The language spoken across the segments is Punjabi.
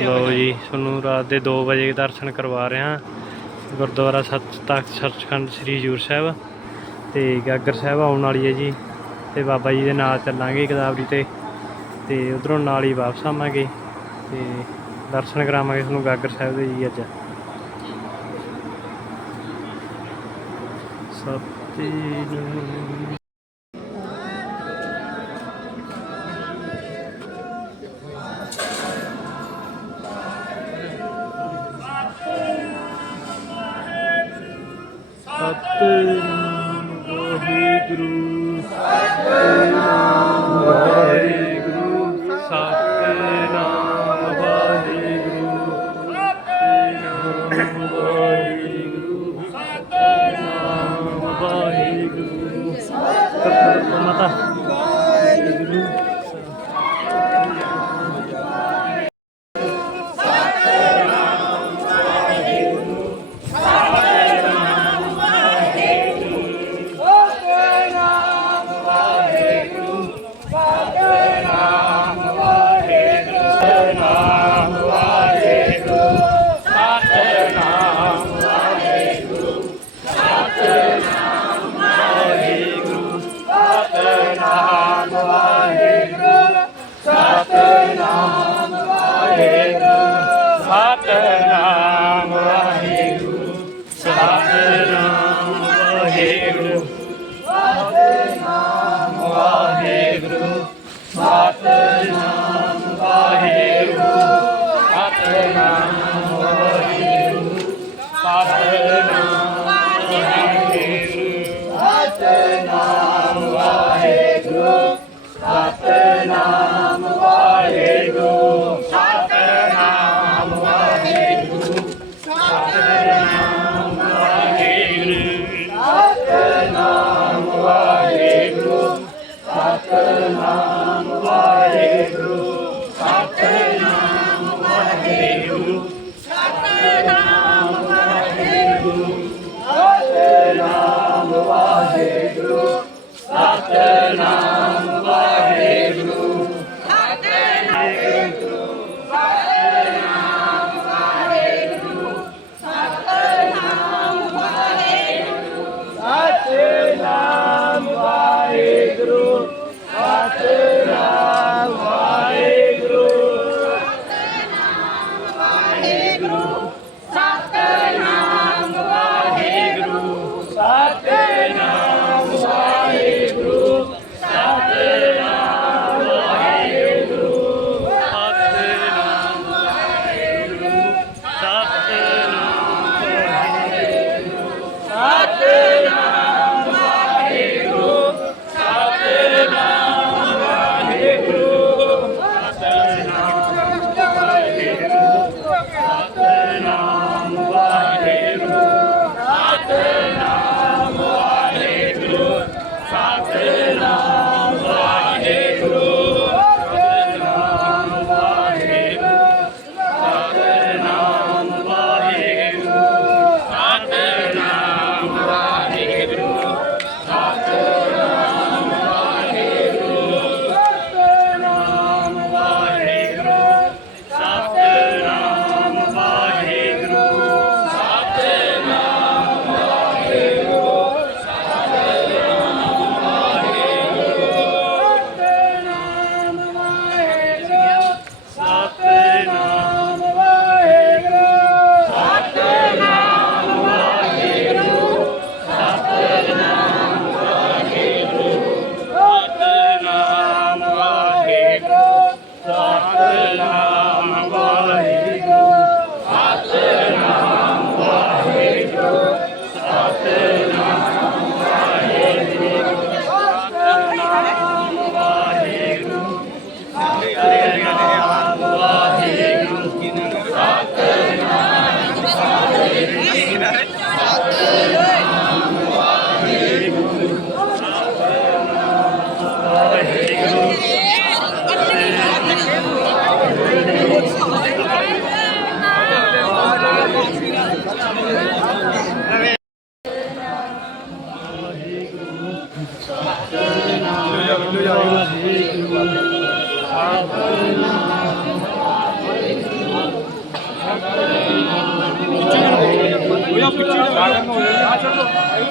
ਲਓ ਜੀ ਤੁਹਾਨੂੰ ਰਾਤ ਦੇ 2 ਵਜੇ ਦਰਸ਼ਨ ਕਰਵਾ ਰਿਹਾ। ਗੁਰਦੁਆਰਾ ਸੱਚ ਤਖਤ ਸੱਚਖੰਡ ਸ੍ਰੀ ਹਜ਼ੂਰ ਸਾਹਿਬ ਤੇ ਗਾਗਰ ਸਾਹਿਬ ਆਉਣ ਵਾਲੀ ਹੈ ਜੀ। ਤੇ ਬਾਬਾ ਜੀ ਦੇ ਨਾਲ ਚੱਲਾਂਗੇ ਗਦਾਵਰੀ ਤੇ ਤੇ ਉਧਰੋਂ ਨਾਲ ਹੀ ਵਾਪਸ ਆਵਾਂਗੇ ਤੇ ਦਰਸ਼ਨ ਕਰਾਵਾਂਗੇ ਤੁਹਾਨੂੰ ਗਾਗਰ ਸਾਹਿਬ ਦੇ ਜੀ ਅੱਜ। ਸਤਿ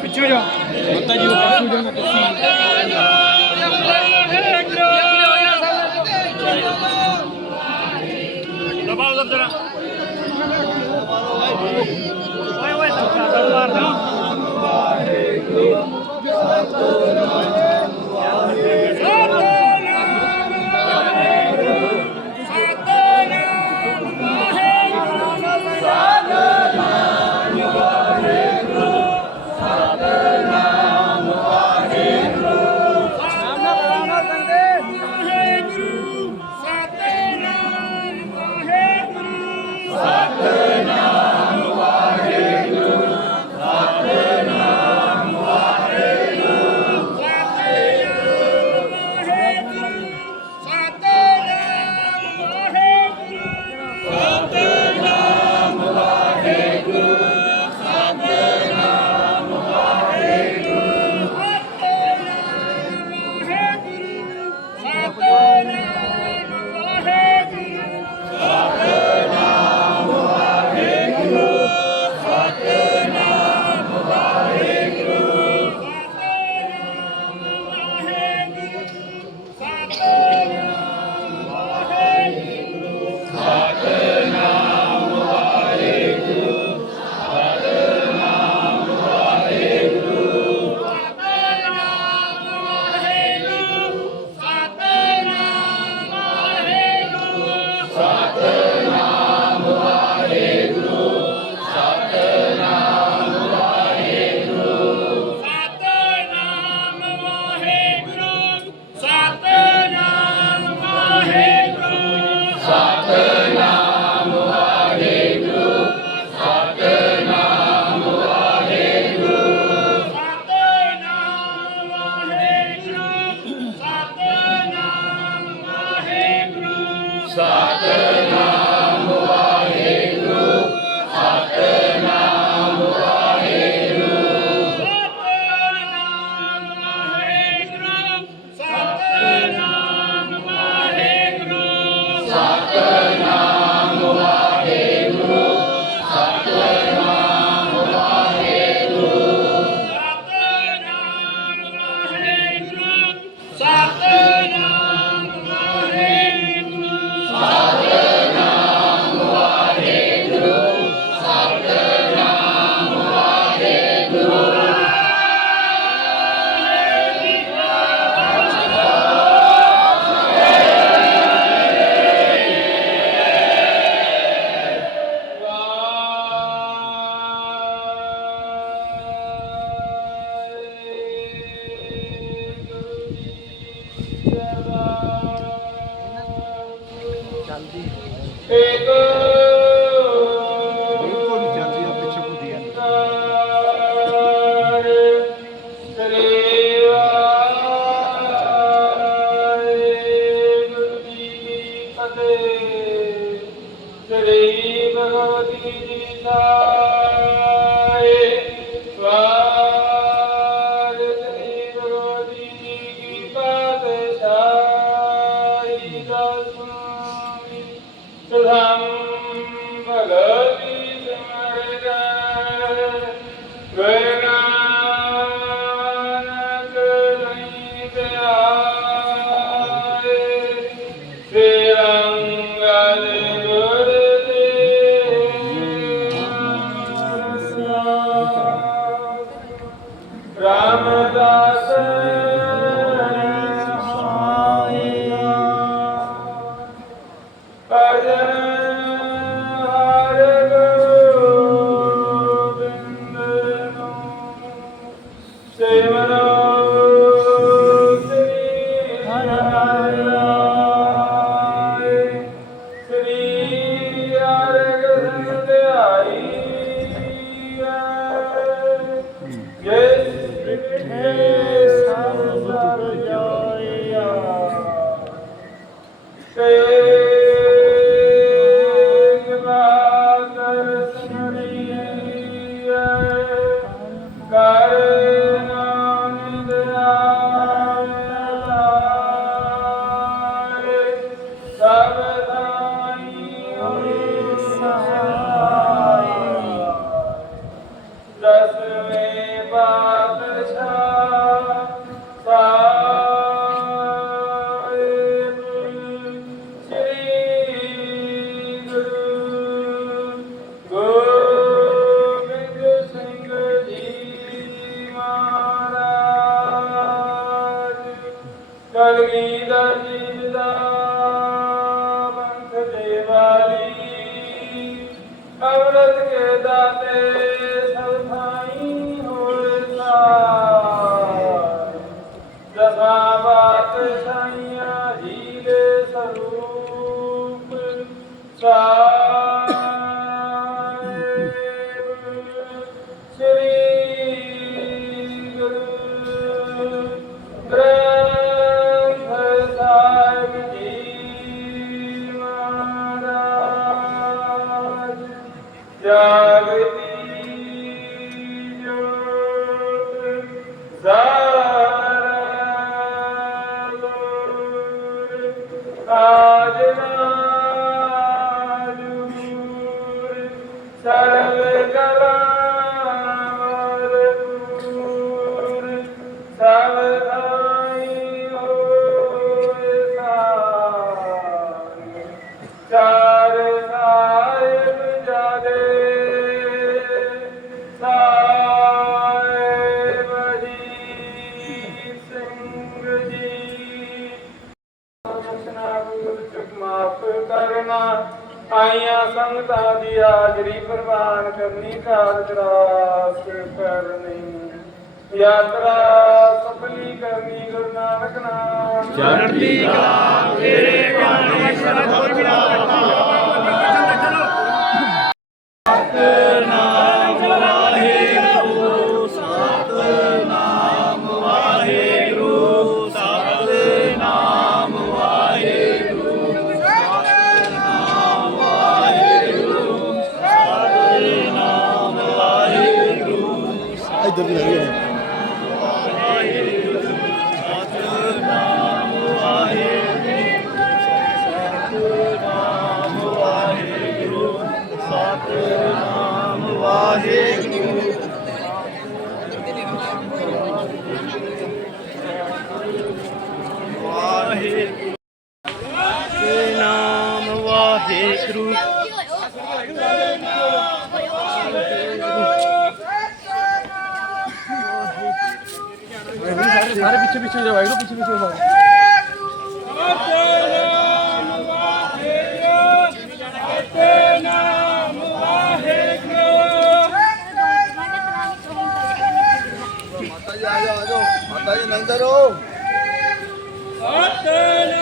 ਪਿੱਛੇ ਜਾ ਮਤਾ ਜੀ ਉਹ ਪਿੱਛੇ ਜਾ ਤੁਸੀਂ ਦਬਾਓ ਜ਼ਰਾ ਓਏ ਓਏ ਸਰਕਾਰ ਦਾ ਵਾਰ ਦਾ ਵਾਹਿਗੁਰੂ Open God. দাতে ਕਰਨੀ ਯਾਤਰਾ ਸਫਲੀ ਕਰਨੀ ਗੁਰੂ ਨਾਨਕ ਨਾਮ। ਚੜ੍ਹਦੀ ਇੱਧਰ ਨਾਮ ਵਾਹਿਗੁਰੂ ਸਾਰੇ ਪਿੱਛੇ ਪਿੱਛੇ ਜਾਓ ਵਾਹਿਗੁਰੂ ਪਿੱਛੇ ਪਿੱਛੇ ਜਾਓ ਮਾਤਾ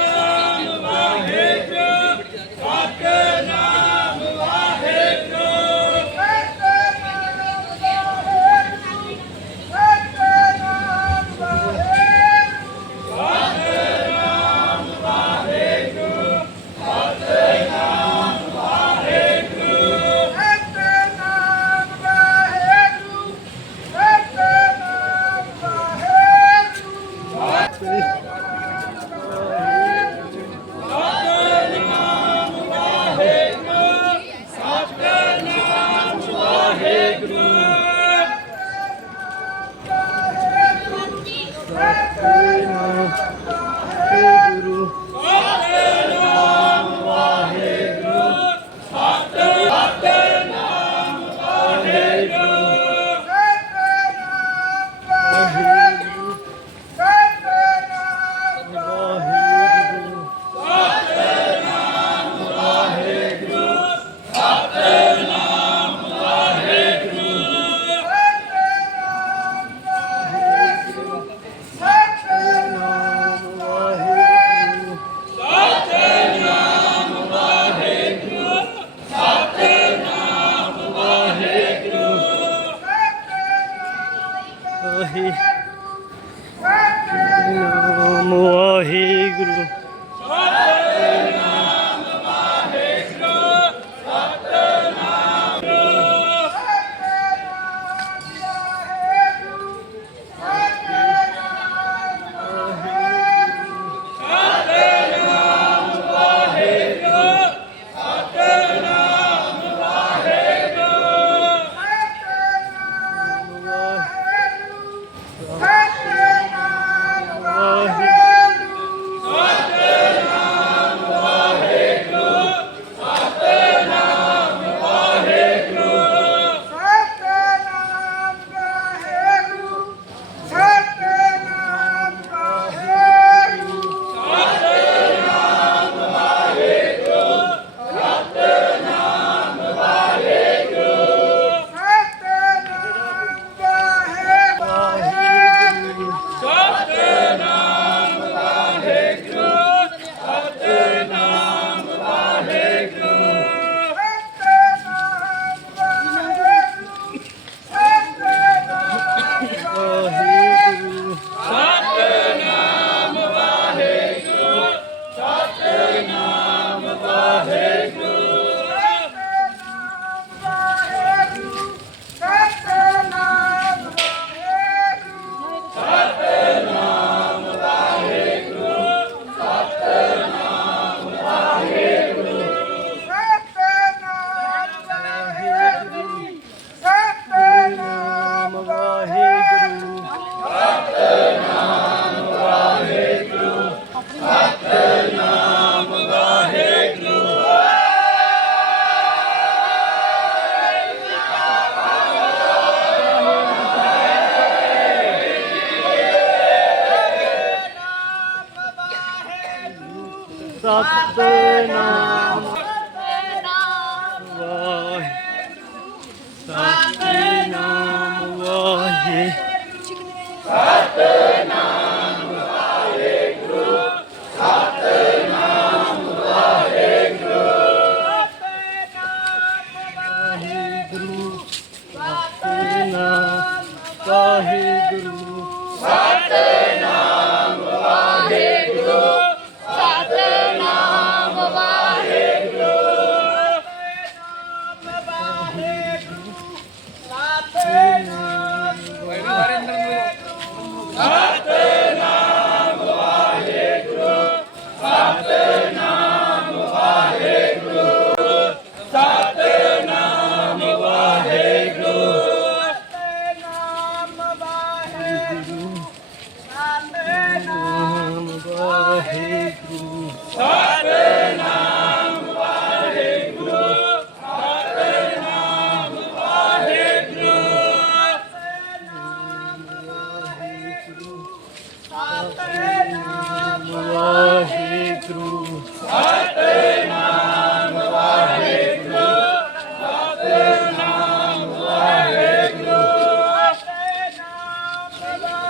ਨਾਮ ਵਾਹਿਗੁਰੂ। না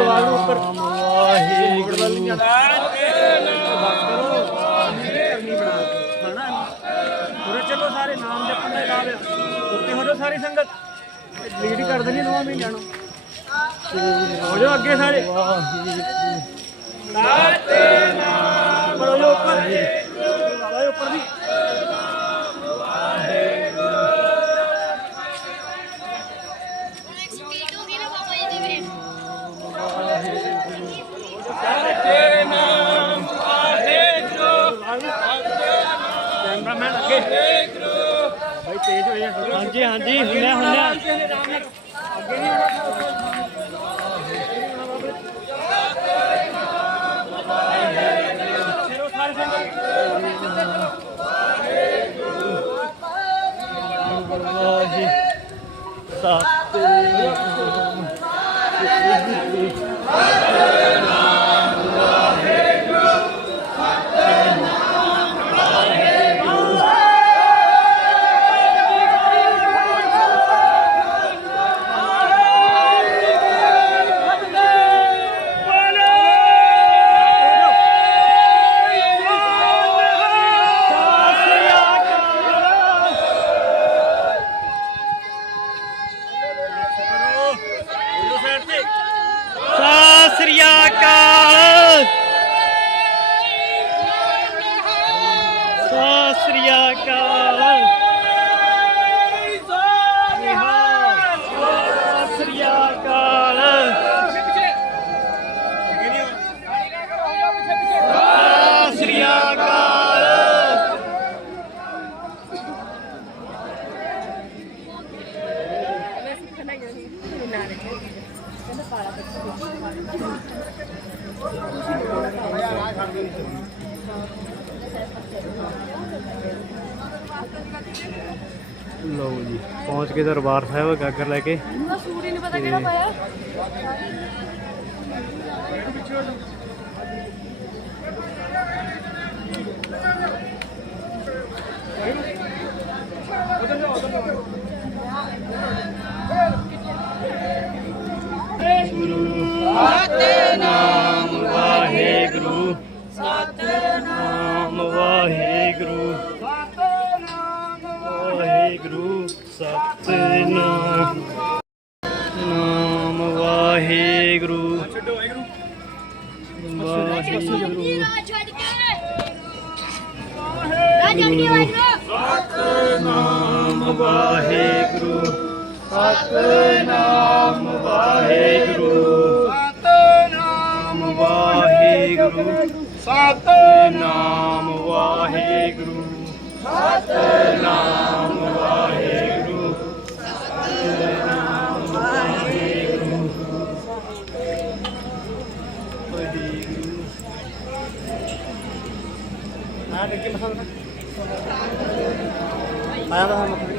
ਜੀ ਨੰਦਰ ਉੱਪਰ ਮੋੜ ਵੱਲ ਚਲੋ ਸਾਰੇ ਨਾਮ ਜਪਣ ਦਾ ਲਾਭ ਉੱਤੇ ਹੋ ਜਾਓ ਸਾਰੀ ਸੰਗਤ ਲੀਡ ਕਰ ਦੇਣੀ ਨਵਾਂ ਮਹੀਨਿਆਂ ਨੂੰ ਹੋ ਜਾਓ ਅੱਗੇ ਸਾਰੇ ਉੱਪਰ ਹੋ ਜਾਓ ਉੱਪਰ ਉੱਪਰ ਵੀ ਅੱਗੇ ਭਾਈ ਤੇਜ਼ ਹੋ ਹਾਂਜੀ ਹਾਂਜੀ ਹੁੰਨਿਆ ਹੁੰਨਿਆ ਲਓ ਜੀ ਪਹੁੰਚ ਗਏ ਦਰਬਾਰ ਸਾਹਿਬ ਗਾਗਰ ਲੈ ਕੇ। ਸੂਟ ਸਤਨਾਮ। ਨਾਮ ਵਾਹਿਗੁਰੂ। ਵਾਹਿਗੁਰੂ। ਨਾਮ ਵਾਹਿਗੁਰੂ। ਸਤਨਾਮ ਵਾਹਿਗੁਰੂ। ਸਤਨਾਮ ਵਾਹਿਗੁਰੂ। ਸਤਨਾਮ ਵਾਹਿਗੁਰੂ। ਸਤਨਾਮ ਵਾਹਿਗੁਰੂ। ਸਤਨਾਮ ਵਾਹਿਗੁਰੂ ਵਾਹਿਗੁਰੂ